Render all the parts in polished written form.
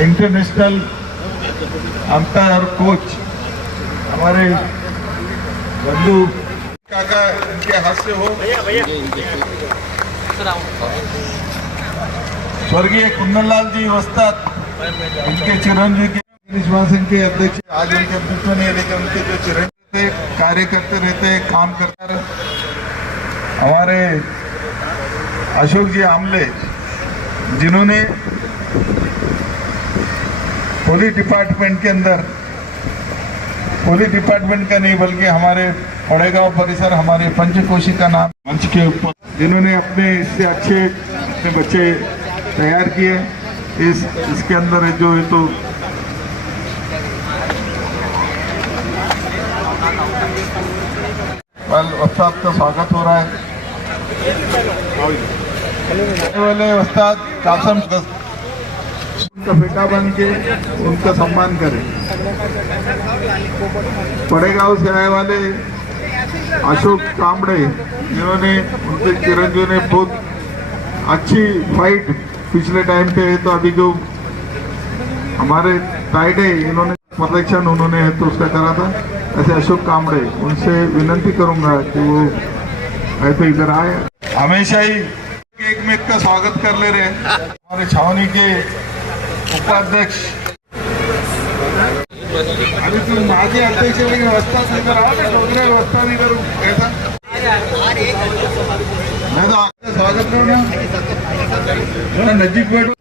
International umpire coach हमारे बंधु काका, इनके हाथ से हो स्वर्गीय कुंदनलाल जी वस्ताद, इनके चिरंजीवी के महासंघ के अध्यक्ष, आज उनके अध्यक्ष नहीं, लेकिन उनके जो चिरंजीवी थे, कार्य करते रहते, काम करते। हमारे अशोक जी आमले, जिन्होंने पुलिस डिपार्टमेंट के अंदर, पुलिस डिपार्टमेंट का नहीं बल्कि हमारे पड़ेगांव परिसर, हमारे पंचकोशी का नाम मंच के ऊपर, जिन्होंने अपने इससे अच्छे अपने बच्चे तैयार किए। इसके अंदर है जो है तो उस्ताद का स्वागत हो रहा है। वाले उस्ताद कासम उनका बेटा बन के उनका सम्मान करें। पड़ेगांव से आए वाले अशोक कामड़े, जिन्होंने उनके चिरंजीवी ने बहुत अच्छी फाइट पिछले टाइम पे है, तो अभी जो हमारे टाइड है, इन्होंने प्रदर्शन उन्होंने है तो उसका करा था। ऐसे अशोक कामड़े, उनसे विनती करूंगा कि वो ऐसे इधर आए। हमेशा ही एक में का स्वागत कर ले रहे हैं। हमारे छावनी के उपाध्यक्ष, अभी तो माजी अध्यक्ष है, लेकिन वस्ताद इधर आओ ना, डोगरे वस्ताद इधर ऐसा मैं तो आपका स्वागत करूँ ना, नजीक बैठो।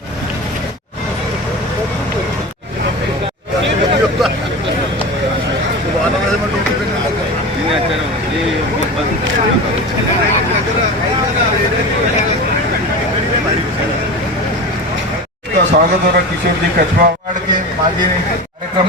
स्वागत हो रहा किशोर जी कछवाड़ के माजी कार्यक्रम।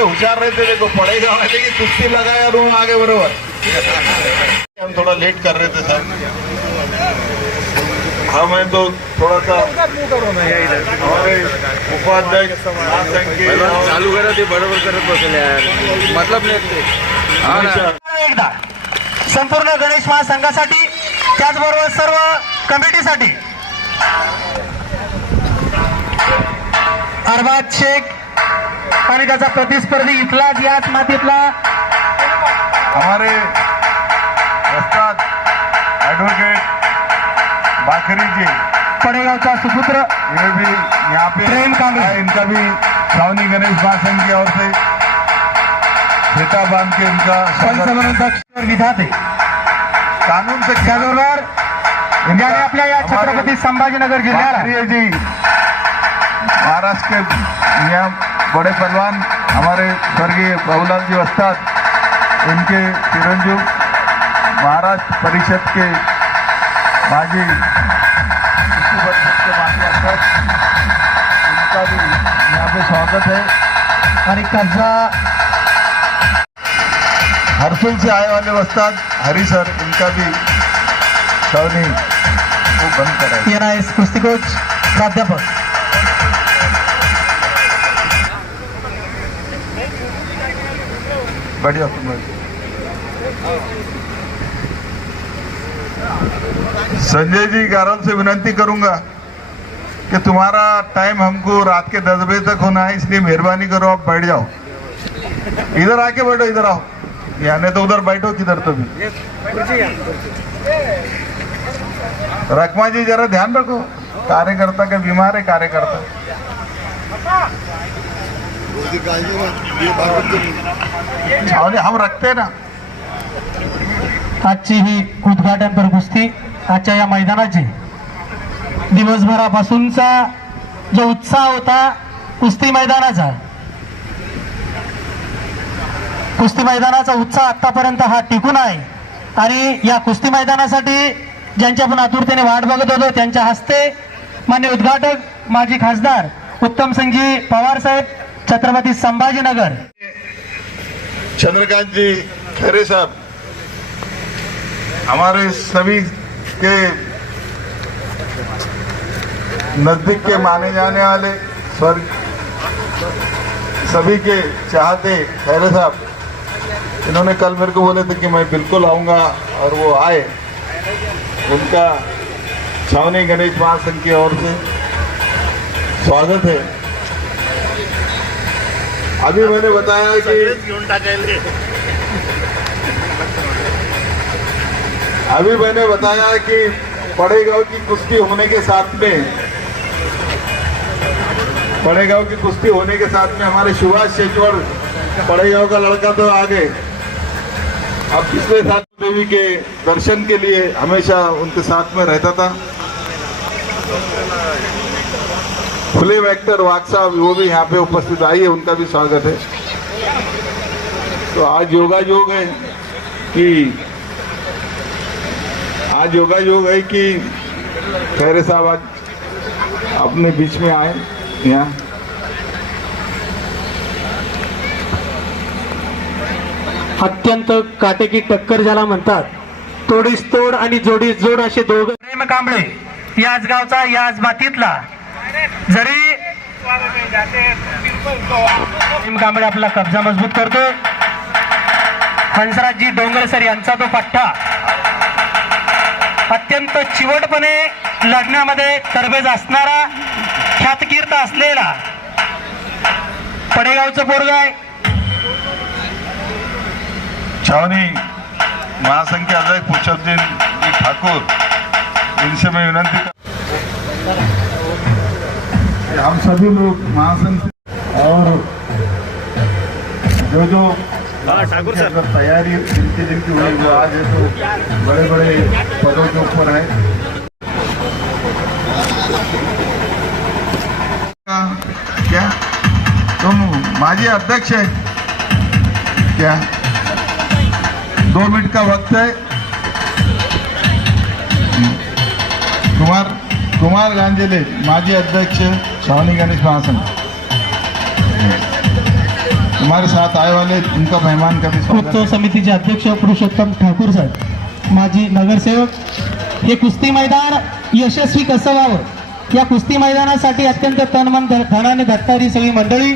होशियार रहते, देखो पड़ेगा वाले की कुश्ती लगाया और वो आगे बरोबर। हम थोड़ा लेट कर रहे थे सर, हमें तो थोड़ा सा हमारे उपाध्यक्ष चालू करा ते बरोबर करत बसले यार, मतलब नाही। एकदा संपूर्ण गणेश महासंघासाठी, त्याचबरोबर सर्व कमिटीसाठी अरबाज शेख आणि त्याचा प्रतिस्पर्धी इथला याच मातीतला हमारे उस्ताद एडवोकेट बाखरी जी, पड़ेगांवचा सुपुत्र, ये भी यहाँ पे प्रेम कांबळे, इनका भी छावनी गणेश महासंघ की ओर से फेटा बांध के इनका पंचमनोदक विधाते, कानून से त्याचबरोबर ज्याने आपल्या या छत्रपती संभाजीनगर जिल्ह्याला जी महाराष्ट्र के यहाँ बड़े पहलवान हमारे स्वर्गीय बाबूलाल जी वस्ताद, इनके चिरंजीव महाराष्ट्र परिषद के माजी परिषद के माजी अध्यक्ष, इनका भी यहाँ पे स्वागत है। आणि कर्जा हरसुल से आए वाले वस्ताद हरी सर, इनका भी छावनी वो बंद कराए। TNIS कुस्ती कोच प्राध्यापक, बढ़िया। संजय जी गारल से विनती करूंगा कि तुम्हारा टाइम हमको रात के 10 बजे तक होना है, इसलिए मेहरबानी करो आप बैठ जाओ। इधर आके बैठो, इधर आओ, यानी तो उधर बैठो किधर तो भी। रकमा जी जरा ध्यान रखो, कार्यकर्ता के बीमार है कार्यकर्ता। छावनी हम रखते हैं ना। आजची ही उद्घाटनपर कुस्ती आजच्या या मैदानाची दिवसभरापासूनचा जो उत्साह होता कुस्ती मैदानाचा उत्साह आतापर्यंत हा टिकून आहे आणि या कुस्ती मैदानासाठी ज्यांच्या आपण आतुरतेने वाट बघत होतो त्यांच्या हस्ते मान्य उद्घाटक माजी खासदार उत्तमसिंहजी पवार साहेब छत्रपती संभाजीनगर चंद्रकांत जी खैरे साहब हमारे सभी के नजदीक के माने जाने वाले स्वर्ग सभी के चाहते खैरे साहब, इन्होंने कल मेरे को बोले थे कि मैं बिल्कुल आऊँगा और वो आए। उनका छावनी गणेश महासंघ की ओर से स्वागत है। अभी मैंने बताया कि पड़ेगांव की कुश्ती होने के साथ में हमारे सुभाष शेजवर पड़ेगांव का लड़का तो आ गए। अब पिछले साल देवी के दर्शन के लिए हमेशा उनके साथ में रहता था। फिल्म एक्टर वाग साहब वो भी यहाँ पे उपस्थित आई है, उनका भी स्वागत है। तो आज योगायोग है कि खैरे साहब आज अपने बीच में आए यहाँ। अत्यंत काटेकी टक्कर ज्याला म्हणतात, तोडीस तोड आणि जोडीस जोड असे दोघं प्रेम कांबळे याच गावचा याच मातीतला जरी प्रेम कांबळे आपला कब्जा मजबूत करतोय। हंसराजजी डोंगरसर यांचा तो पट्टा अत्यंत चिवटपणे लढण्यामध्ये तरबेज असणारा ख्यातकीर्त असलेला पडेगावचं पोरग आहे। छावनी महासंघ के अध्यक्ष पुष्पचंद जी ठाकुर, इनसे मैं विनती हम सभी लोग महासंघ से और जो ठाकुर सर तैयारी जिनकी हुई वो आज है तो बड़े बड़े पदों के ऊपर है। क्या तुम माजी अध्यक्ष है क्या? 2 मिनट का वक्त है। कुमार गांजेले माजी अध्यक्ष छावनी गणेश महासंघ, हमारे साथ आए वाले उनका मेहमान का भी स्वागत उत्सव समितीचे अध्यक्ष पुरुषोत्तम ठाकूर साहेब, माजी नगरसेवक। हे कुस्ती मैदान यशस्वी कसं व्हावं या कुस्ती मैदानासाठी अत्यंत तनमन धनाने धटणारी सगळी मंडळी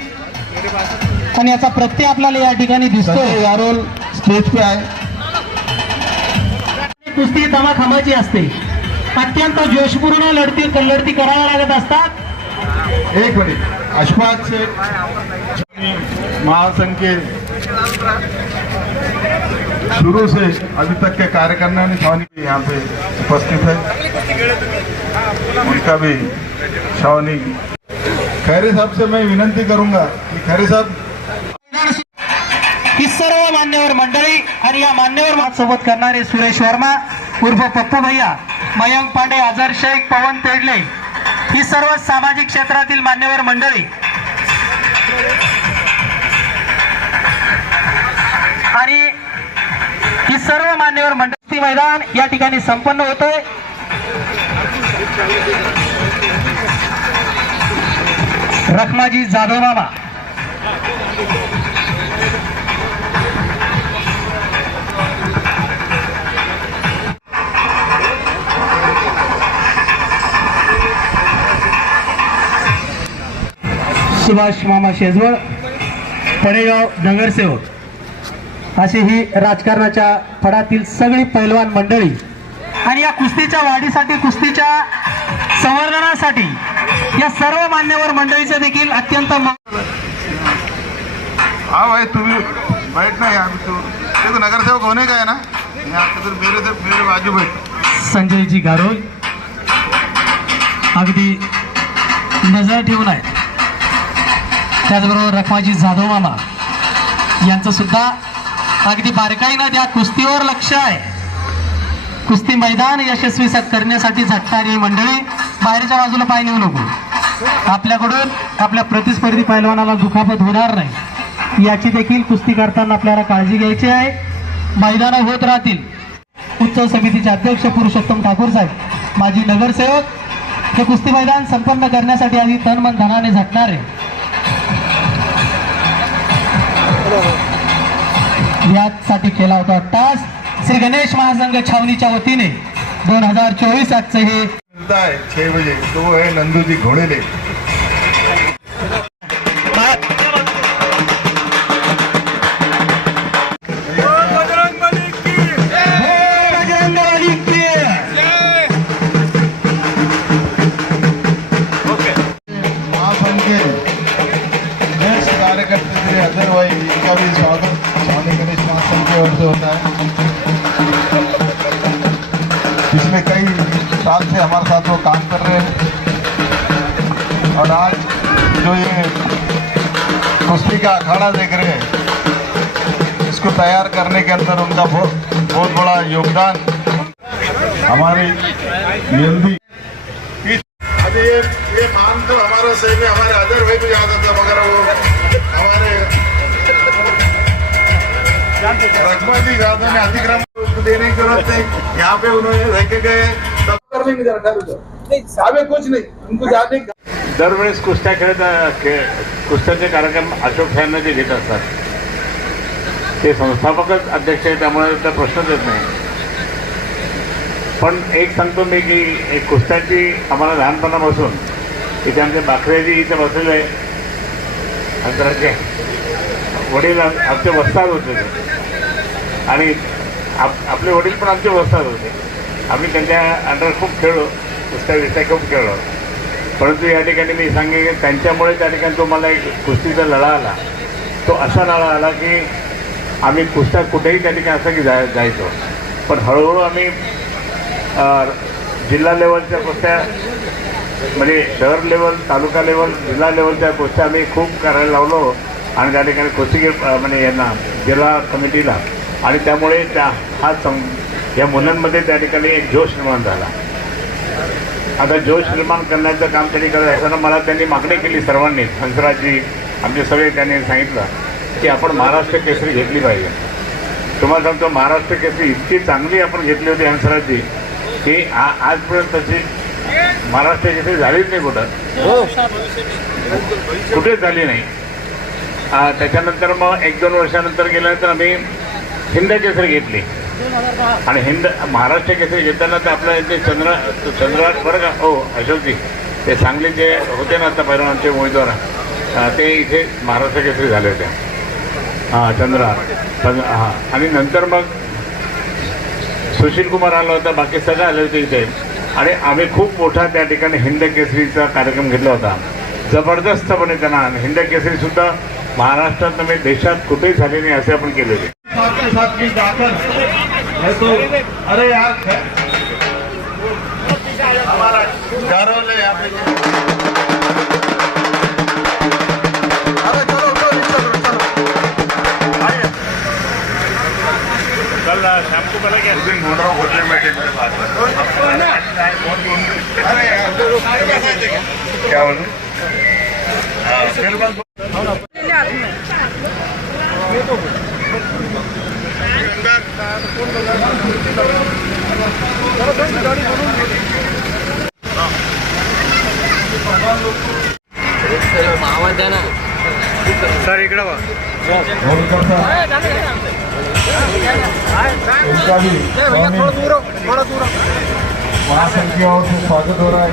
आणि याचा प्रत्यय आपल्याला या ठिकाणी दिसतोय। यारोल स्टेज पे आहे। कुस्ती दमाखमाची असते, अत्यंत जोशपूर्ण लढती कराव्या लागत असतात। एक मिनट, अशफाक से महासंघ के शुरू से अभी तक के कार्यकर्ता ने छावनी यहाँ पे उपस्थित है, उनका भी छावनी। खैरे साहब से मैं विनंती करूंगा कि खैरे साहब ही सर्व मान्यवर मंडळी आणि या मान्यवर सोबत करणारे सुरेश वर्मा उर्फ पप्पू भैया, मयंक पांडे, अजर शेख, पवन तेडले ही सर्व सामाजिक क्षेत्रातील मान्यवर मंडळी आणि ही सर्व मान्यवर मंडळी मैदान या ठिकाणी संपन्न होतोय। रखमाजी जाधव मामा सुभाष मामा शेजवळ पडेगाव नगरसेवक अशी ही राजकारणाच्या फडातील सगळी पैलवान मंडळी आणि या कुस्तीच्या वाढीसाठी कुस्तीच्या संवर्धनासाठी या सर्व मान्यवर मंडळीचे देखील अत्यंत हाँ भाई तुम्हें बैठना है यहाँ पे, तो नगरसेवक होने का है ना, यहाँ पे मेरे बाजू बैठ। संजयजी गारोळ अगदी नजर ठेवून आहे। त्याचबरोबर रखमाजी जाधव मामा यांचं सुद्धा अगदी बारकाईनं त्या कुस्तीवर लक्ष आहे. कुस्ती मैदान यशस्वी करण्यासाठी झटणारी मंडळी बाहेरच्या बाजूला पाय नेऊ नको. आपल्याकडून आपल्या प्रतिस्पर्धी पैलवानाला दुखापत होणार नाही याची देखील कुस्ती करताना आपल्याला काळजी घ्यायची आहे. मैदानं होत राहतील. उत्सव समितीचे अध्यक्ष पुरुषोत्तम ठाकूर साहेब, माजी नगरसेवक हे कुस्ती मैदान संपन्न करण्यासाठी आधी तन मन धनाने झटणार आहे. यासाठी केला होता टास श्री गणेश महासंघ छावनीच्या वतीने 2024 आजचं हे मिलता है 6 बजे, तो वो है नंदू जी घोड़ेले. महासंघ के नेक्स्ट कार्यकर्ते थे अदरवाइज इनका भी स्वागत छावनी गणेश महासंघ की ओर से होता है. पिछले कई साल से हमारे साथ वो काम कर रहे हैं और आज जो ये कुश्ती का अखाड़ा देख रहे हैं, इसको तैयार करने के अंदर उनका बहुत बड़ा योगदान. हमारी मेहंदी अभी ये मान तो हमारा सही में हमारे अदर भाई भी याद आता, मगर वो हमारे रजमाजी यादव ने अतिक्रमण देने की जरूरत नहीं. यहाँ पे उन्होंने रह के गए तब कर लेंगे जरा नहीं कुछ नहीं उनको जाने. दरवेळेस कुस्त्या कुस्त्याचे कार्यक्रम अशोक फॅनने जे घेत असतात ते संस्थापकच अध्यक्ष आहे, त्यामुळे त्या प्रश्नच येत नाही. पण एक सांगतो मी की एक कुस्त्याची आम्हाला लहानपणापासून इथे आमचे बाकरेजी इथे बसलेले आहे. अंतराचे वडील आमचे वस्ताद होते आणि आपले वडील पण आमचे वस्ताद होते. आम्ही त्यांच्या अंडर खूप खेळलो, कुस्त्या खूप खेळलो. परंतु या ठिकाणी मी सांगेन की त्यांच्यामुळे त्या ठिकाणी तो मला एक कुस्तीचा लढा आला. तो असा लढा आला की आम्ही कुस्त्या कुठेही त्या ठिकाणी असं की जायचो. पण हळूहळू आम्ही जिल्हा लेवलच्या कुस्त्या म्हणजे शहर लेवल, तालुका लेवल, जिल्हा लेवलच्या कुस्त्या आम्ही खूप करायला लावलो आणि त्या ठिकाणी कुस्तीगीर म्हणजे यांना जिल्हा कमिटीला, आणि त्यामुळे या मुलांमध्ये त्या ठिकाणी एक जोश निर्माण झाला. आता जोश निर्माण करण्याचं काम त्यांनी करत असताना मला त्यांनी मागणी केली सर्वांनी, हंसराजी आमचे सगळे, त्यांनी सांगितलं की आपण महाराष्ट्र केसरी घेतली पाहिजे. तुम्हाला सांगतो महाराष्ट्र केसरी इतकी चांगली आपण घेतली होती हंसराजी की आजपर्यंत तशी महाराष्ट्र केसरी झालीच नाही कुठेच झाली नाही. त्याच्यानंतर मग 1-2 वर्षानंतर गेल्यानंतर आम्ही हिंद केसरी घेतली आणि महाराष्ट्र केसरी घेताना तर आपल्या इथे चंद्रात बरं का हो अशोकजी ते सांगलीचे होते ना आता पैलवानचे उमेदवार, ते इथे महाराष्ट्र केसरी झाले होते. हां आणि नंतर मग सुशील कुमार आला होता, बाकी सगळं आले होते इथे आणि आम्ही खूप मोठा त्या ठिकाणी हिंद केसरीचा कार्यक्रम घेतला होता. जबरदस्तपणे त्यांना हिंद केसरीसुद्धा महाराष्ट्रात नव्हे देशात कुठेही झाले नाही असे आपण केले होते. अरे यार हमारा गारोल है यहाँ पे. कल शाम को पता क्या दिन ढूंढ रहा हूँ होटल में मेरे पास. क्या बोलूं मेरे पास सर इकडे बघ. उसका भी महासंघ की ओर से स्वागत हो रहा है.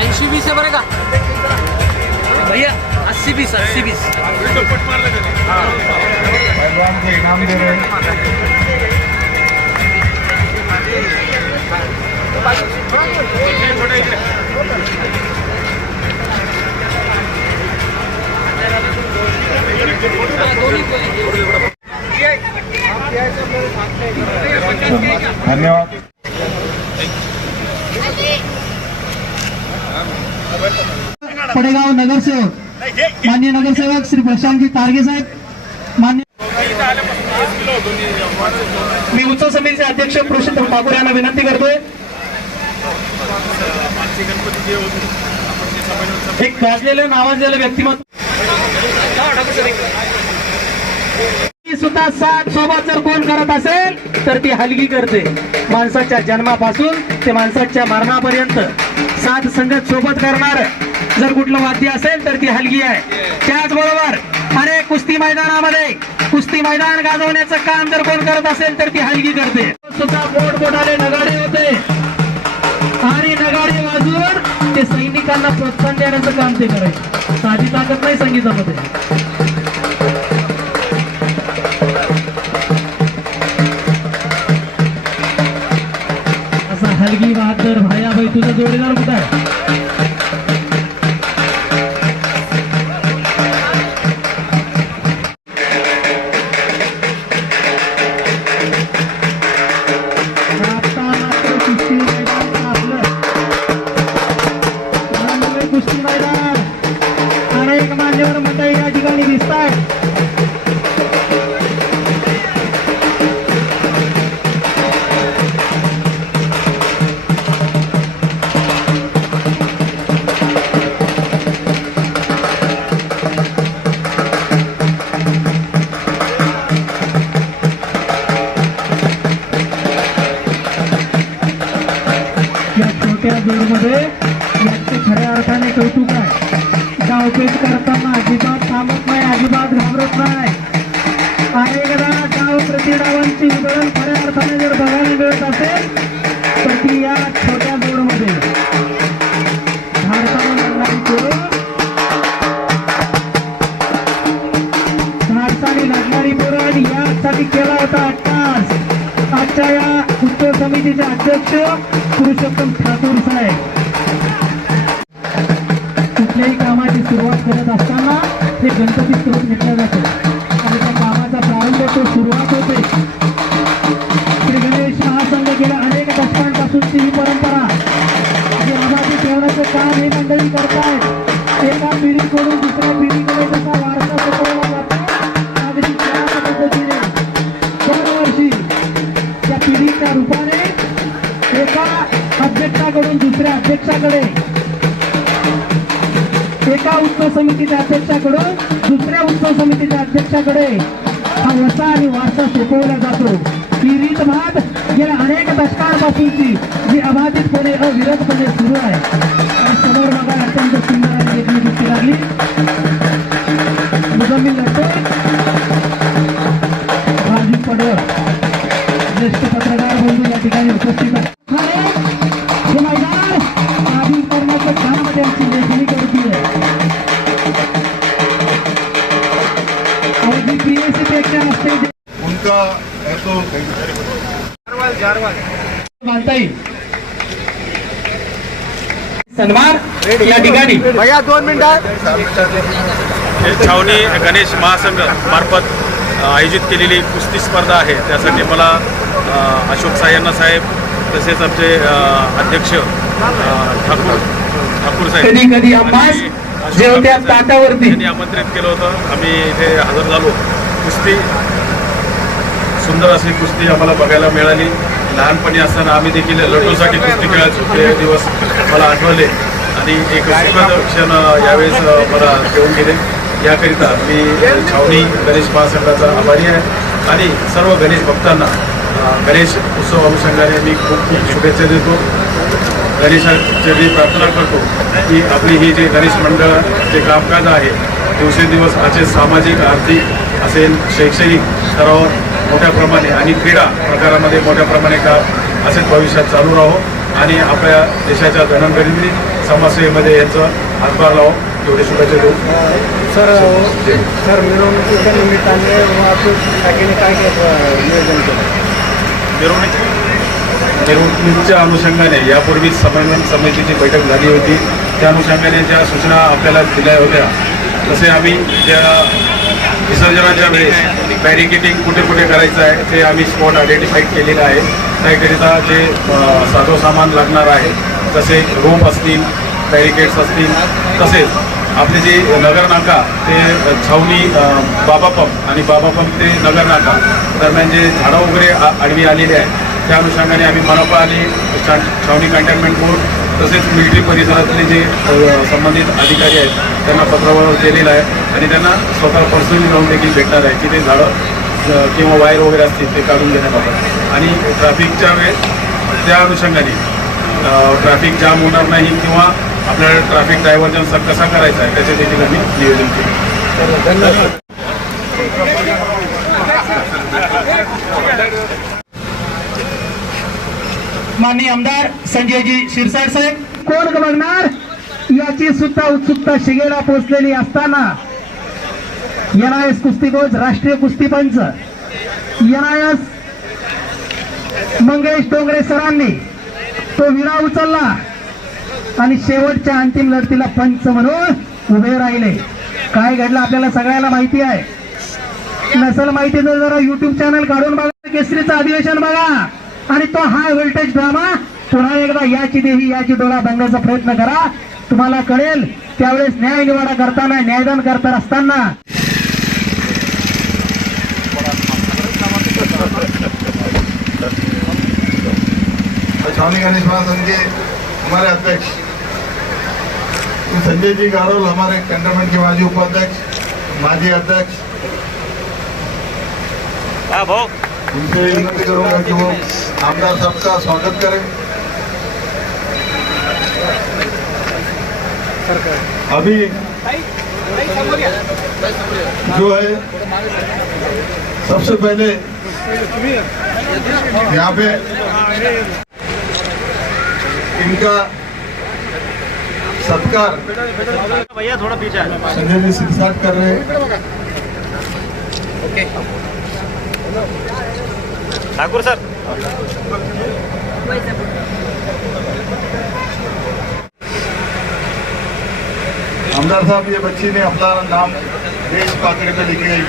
80-20 है बरं का भैया 80-20 पहलवान को इनाम दे रहे हैं. धन्यवाद. पडेगाव नगरसेवक माननीय नगरसेवक श्री प्रशांतजी तारगे साहेब, मान्य मी उत्सव समितीचे अध्यक्ष पुरुषोत्तम ठाकूर यांना विनंती करतोय एक गाजलेलं नावाजलेलं व्यक्तिमत्व सुद्धा साथ सोबत जर कोण करत असेल तर ती हलगी करते. माणसाच्या जन्मापासून ते माणसाच्या मरणापर्यंत साथ संगत सोबत करणार जर कुठलं वाद्य असेल तर ती हलगी आहे. त्याचबरोबर अनेक कुस्ती मैदानामध्ये कुस्ती मैदान गाजवण्याचं काम जर कोण करत असेल तर ती हलगी करते. सुद्धा मोठमोठाले नगाडे होते आणि नगाडे वाजवून ते सैनिकांना प्रोत्साहन देण्याचं काम ते करायचे. साधी ताकद नाही संगीतामध्ये. हलगी बहादर भायाबाई तुझा जोडीदार कुठं आहे? कुस्ती मैदान अनेक मान्यवर मंडळी या ठिकाणी दिसत आहेत. जोडमध्ये याचे खऱ्या अर्थाने कौतुक आहे. डावपेच करताना अजिबात थांबत नाही, अजिबात घाबरत नाही. अनेकदा डाव प्रतिडावांची उधळण खऱ्या अर्थाने जर बघायला मिळत असेल तर ती या छोट्या जोडमध्ये धाडसाने लागणारी पोरं आणि यासाठी केला होता अट्टास आजच्या या उत्सव समितीचे अध्यक्ष पुरुषोत्तम ठाकूर साहेब. कुठल्याही कामाची सुरुवात करत असताना हे गणपती स्त्रोत घेतलं जातं आणि त्या कामाचा प्रारंभ तो सुरुवात होते. श्री गणेश महासंघ गेल्या अनेक दशकांपासूनची ही परंपरा जी आबादी ठेवण्याचं काम हे मंडळी करतायत. एका पिढीकडून दुसऱ्या पिढीकडे जसा वारसा शिकवला जातो अगदी त्याच पद्धतीने दरवर्षी त्या पिढीच्या रूपाने एका अध्यक्षाकडून दुसऱ्या अध्यक्षाकडे, एका उत्सव समितीच्या अध्यक्षाकडून दुसऱ्या उत्सव समितीच्या अध्यक्षाकडे हा वसा आणि वारसा सोपवला जातो. ही रीतभात गेल्या अनेक दशकांपासूनची जी अबाधितपणे अविरतपणे सुरू आहे आणि समोर बघा अत्यंत सुंदर आणि देखणी दिसू लागली. मुजम्मिल लढते राजीव पडवळ ज्येष्ठ पत्रकार बंधू या ठिकाणी उपस्थित आहेत. हे मैदान आधी करण्याचं काम त्यांची लेखणी करते और जी पीएसी पेक्षा असते उनका है तो मानता येईल. सन्मान या ठिकाणी भैया 2 मिनिटं. हे छावणी गणेश महासंघ मार्फत आयोजित केलेली कुस्ती स्पर्धा आहे. त्यासाठी मला अशोक सायन्ना साहेब तसेच आमचे अध्यक्ष ठाकूर साहेब कधी कधी अब्बास जेवत्या ताटावरती यांनी आमंत्रित केलं होतं. आम्ही इथे हजर झालो. कुस्ती सुंदर अशी कुस्ती आम्हाला बघायला मिळाली. लहानपणी असताना आम्ही देखील लटोसाठी कुस्ती खेळायचो. ते दिवस मला आठवले आणि एक सुखद क्षण यावेळेस मला घेऊन गेले. याकरिता मी छावणी गणेश महासंघाचा आभारी आहे आणि सर्व गणेश भक्तांना गणेश उत्सव अनुषंगाने मी खूप खूप शुभेच्छा देतो. गणेशाची मी प्रार्थना करतो की आपली ही जे गणेश मंडळ जे कामकाज आहे दिवसेंदिवस असे सामाजिक आर्थिक असेल शैक्षणिक स्तरावर मोठ्या प्रमाणे आणि क्रीडा प्रकारामध्ये मोठ्या प्रमाणे काम असेच भविष्यात चालू राहो आणि आपल्या देशाच्या दैनंदिन समाजसेवेमध्ये यांचा हातभार लावो एवढी शुभेच्छा देऊ. सर मिरवणुकीच्या निमित्ताने वाहतूक काय नियोजन केलं? मिरवणुकीच्या अनुषंगाने यापूर्वीच समन्वय समितीची बैठक झाली होती. त्या अनुषंगाने ज्या सूचना आपल्याला दिल्या होत्या तसे आम्ही त्या विसर्जनाच्या वेळेस बॅरिकेटिंग कुठे कुठे करायचं आहे ते आम्ही स्पॉट आयडेंटिफाईड केलेलं आहे. त्याकरिता जे साधो सामान लागणार आहे जसे रोप असतील बॅरिकेड्स असतील, तसेच आपले जे नगर नाका ते छावणी बाबा पंप आणि बाबा पंप ते नगर नाका दरम्यान जे झाडं वगैरे आडवी आलेले आहेत, त्या अनुषंगाने आम्ही मनपा आणि छावणी कंटेनमेंट बोर्ड तसेच मिलिटरी परिसरातले जे संबंधित अधिकारी आहेत त्यांना पत्रावर दिलेलं आहे आणि त्यांना स्वतः पर्सनली जाऊन देखील भेटणार आहे की ते झाडं किंवा वायर वगैरे असतील ते काढून घेण्याबाबत. आणि ट्रॅफिकच्या वेळेस त्या अनुषंगाने ट्रॅफिक जाम होणार नाही किंवा आपल्याला ट्रॅफिक डायव्हर्जन कसा करायचा आहे त्याचे देखील आम्ही नियोजन केलं. माननीय आमदार संजयजी शिरसाट साहेब कोण बघणार याची सुद्धा उत्सुकता शिगेला पोहोचलेली असताना NIS कुस्तीकोच राष्ट्रीय कुस्ती पंच NIS मंगेश डोंगरे सरांनी तो विडा उचलला आणि शेवटच्या अंतिम लढतीला पंच म्हणून उभे राहिले. काय घडलं आपल्याला सगळ्याला माहिती आहे. नसेल माहिती तर जरा YouTube चॅनल काढून बघा, केसरीचं अधिवेशन बघा आणि तो हाय व्होल्टेज ड्रामा पुन्हा एकदा याची देही याची डोळा बंगण्याचा प्रयत्न करा. तुम्हाला कळेल त्यावेळेस न्याय निवाडा करताना न्यायदान करत असताना छावनी गणेश महासंघ के हमारे अध्यक्ष संजय जी गारोल, हमारे कैंटोनमेंट के माजी उपाध्यक्ष, माजी अध्यक्ष, उनसे विनती करूंगा कि वो आमदार साहब का स्वागत करें. अभी जो है सबसे पहले यहाँ पे इनका सत्कार भैया थोड़ा पीछे आ जाओ. संजय जी शिरसाट कर रहे हैं. Okay Thakur sir. आमदार साहब, ये बच्ची ने अपना नाम देश पाकड़े पे लिखी गई,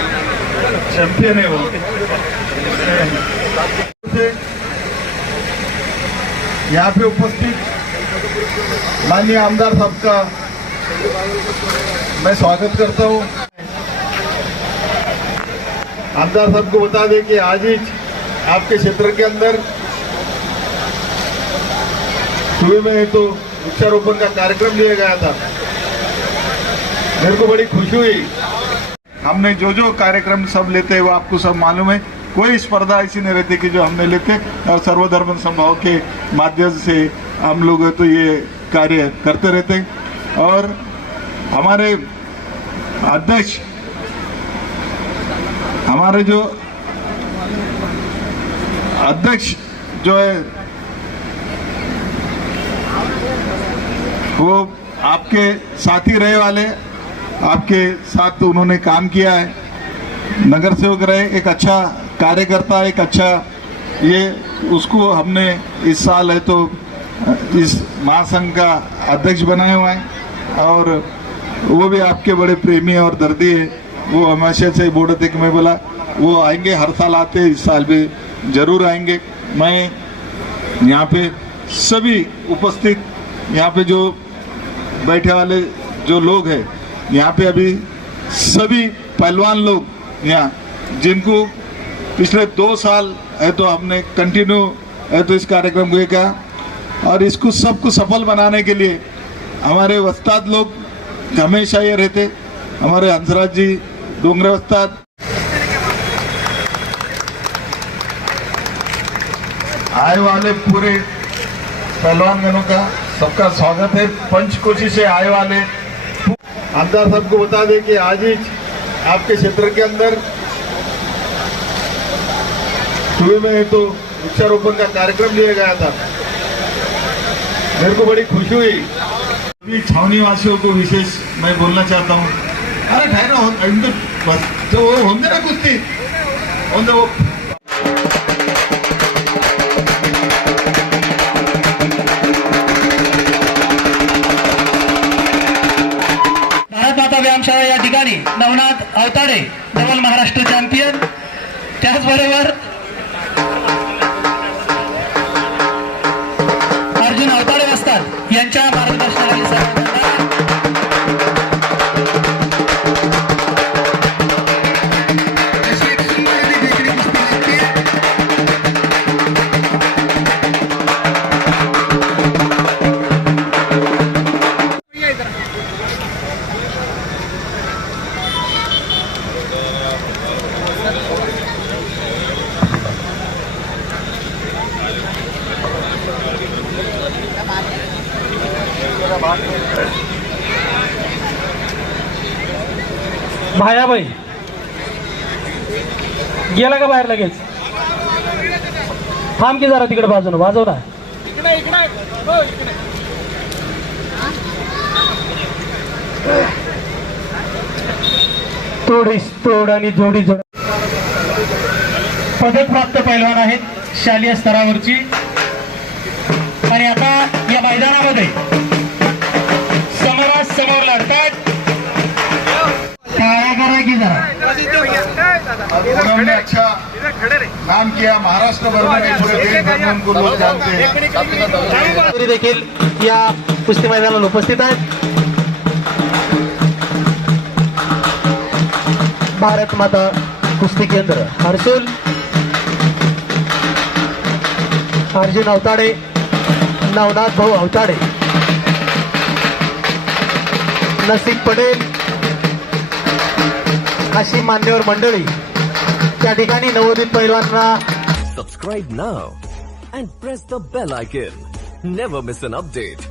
चैंपियन है वो. यहाँ पे उपस्थित माननीय आमदार साहब का मैं स्वागत करता हूँ. आमदार साहब को बता दें कि आज ही आपके क्षेत्र के अंदर सुबह में तो वृक्षारोपण का कार्यक्रम लिया गया था. मेरे को बड़ी खुशी हुई. हमने जो कार्यक्रम सब लेते हैं वो आपको सब मालूम है. कोई स्पर्धा ऐसी नहीं रहती कि जो हमने लेते, और सर्वधर्म समभाव के माध्यम से हम लोग तो ये कार्य करते रहते हैं. और हमारे अध्यक्ष, हमारे जो अध्यक्ष जो है वो आपके साथी रहे वाले, आपके साथ उन्होंने काम किया है, नगर सेवक रहे, एक अच्छा कार्यकर्ता, एक अच्छा ये उसको हमने इस साल है तो इस महासंघ का अध्यक्ष बनाया हुआ है. और वो भी आपके बड़े प्रेमी और दर्दी है. वो हमेशा से बोल रहे थे कि मैं बोला वो आएंगे, हर साल आते, इस साल भी जरूर आएंगे. मैं यहाँ पे सभी उपस्थित, यहाँ पे जो बैठे वाले जो लोग हैं, यहाँ पे अभी सभी पहलवान लोग यहाँ, जिनको पिछले 2 साल है तो हमने कंटिन्यू है तो इस कार्यक्रम को किया, और इसको सबको सफल बनाने के लिए हमारे वस्ताद लोग हमेशा ये रहते. हमारे हंसराज जी डोंगरे वस्ताद, आए वाले पूरे पहलवानगणों का सबका स्वागत है. पंचकोशी से आए वाले आमदार साहब को बता दें कि आज ही आपके क्षेत्र के अंदर सुबह में तो वृक्षारोपण का कार्यक्रम लिया गया था. मेरे को बड़ी खुशी हुई. अभी छावनी वासियों को विशेष मैं बोलना चाहता हूँ. अरे ठहरो, बस तो वो होंगे ना कुश्ती होंगे वो. भारत माता व्यायामशाळा या ठिकाणी नवनाथ अवताडे डबल महाराष्ट्र चॅम्पियन, त्याचबरोबर अर्जुन अवताडे वस्ताद आशीर्वाद यांच्या मार्गदर्शनाखाली सर्वांना अशी एक सुंदर आणि देखणी कुस्ती लागते. भायाबाई गेला का बाहेर लगेच? थांब की जरा तिकडे बाजून वाजव ना. तोडीस तोड आणि जोडी जोड. पदक प्राप्त पैलवान आहेत शालेय स्तरावरची. आणि आता या मैदानामध्ये समोरासमोर लढतात. टाळ्या करा की जरा. उन्होंने अच्छा काम किया, महाराष्ट्र भर में पूरे देश भर में उनको लोग जानते हैं. तरी देखील या कुस्ती मैदानाला उपस्थित आहेत. भारत माता कुस्ती केंद्र हर्सुल, अर्जुन अवताडे, नवनाथ भाऊ अवताडे, नसीब पटेल अशी मान्यवर मंडळी त्या ठिकाणी नवोदित पैलवानांना Subscribe now and press the bell icon. Never miss an update.